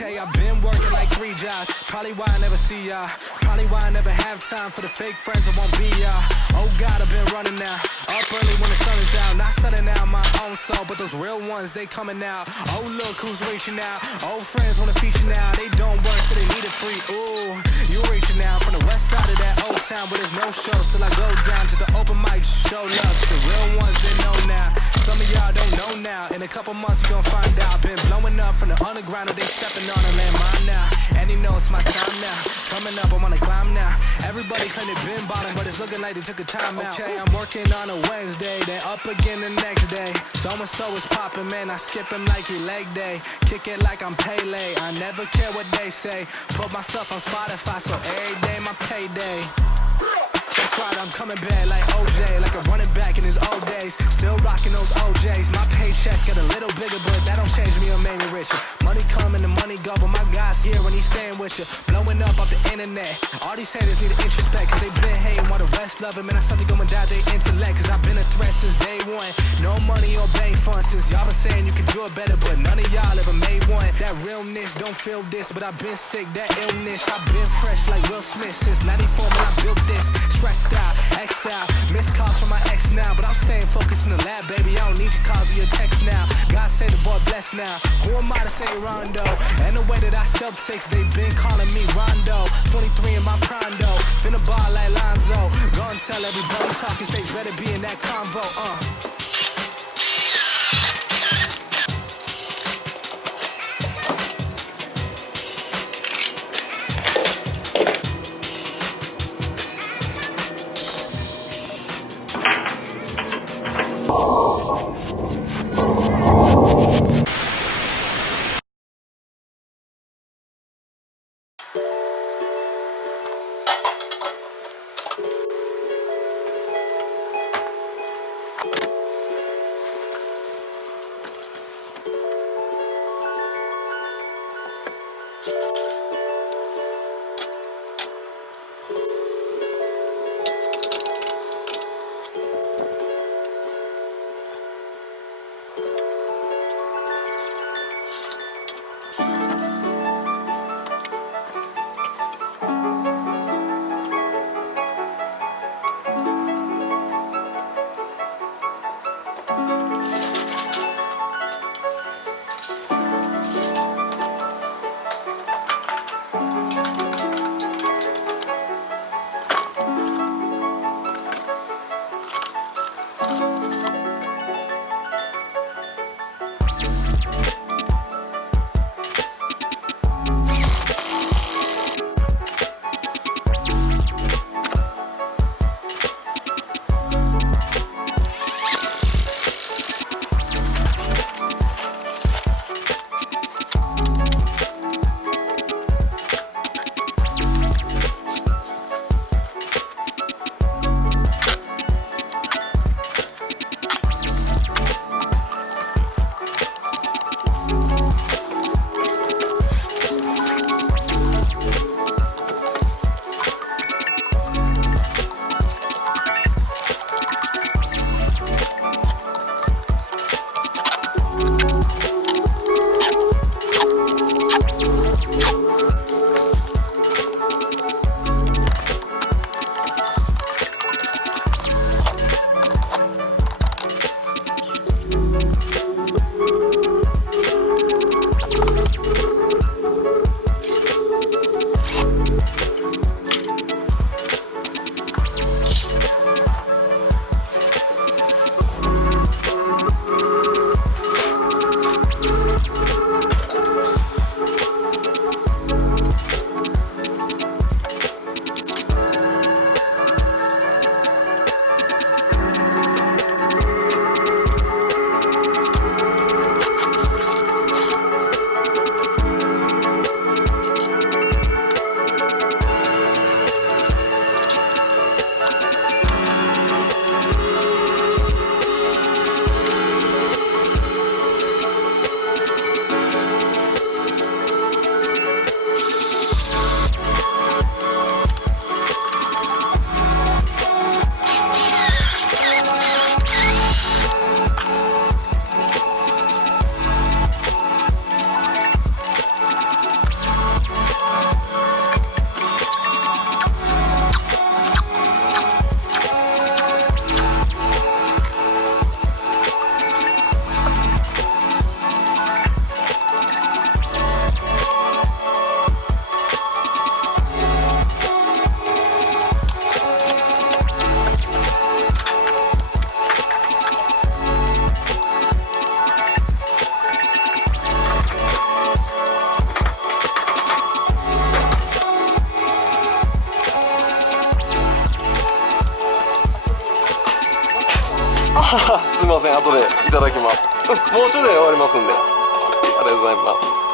Okay, I've been working like 3 jobs. Probably why I never see y'all. Probably why I never have time for the fake friends I won't be y'all. Oh God, I've been running now. Up early when the sun is out. Not selling out my own soul, but those real ones, they coming out. Oh look who's reaching out. Old friends wanna feature now. They don't work so they need it free. Ooh, you reaching out from the west side of that old town where there's no shows till I go down to the open mic to show love to the real ones they know now. Some of y'all don't know now. In a couple months you gon' find out. Been blowing up from the underground, or they stepping on a landmine now. And you know it's my time now. Coming up, I'm on a climb now. Everybody claim they been bottom, but it's looking like they took a time out. Okay, I'm working on a Wednesday, then up again the next day. So-and-so is popping, man, I skip him like he leg day. Kick it like I'm Pele, I never care what they say. Put myself on Spotify, so every day my payday. That's right, I'm coming back like OJ, like a running back in his old days. Still rocking those OJs. My paychecks get a little bigger, but that don't change me or make me richer. Money come and the money go, but my God's here when he's staying with you. Blowing up off the internet. All these haters need to introspect, cause they been hating while the rest love him. And I started going down their intellect, cause I've been a threat since day one. No money or bank funds, since y'all been saying you can do it better, but none of y'all ever made one. That realness, don't feel this, but I've been sick, that illness. I've been fresh like Will Smith since 94 when I built this. Stressed out, X'd out, missed calls from my ex now, but I'm staying focused in the lab, baby. I don't need your calls or your text now. God say the boy blessed now. Who am I to say Rondo? And the way that I sell ticks, they been calling me Rondo. 23 in my prime though, finna ball like Lonzo. Go and tell everybody talking stage better be in that convo. ません、後でいただきますもうちょいで終わりますんで、ありがとうございます。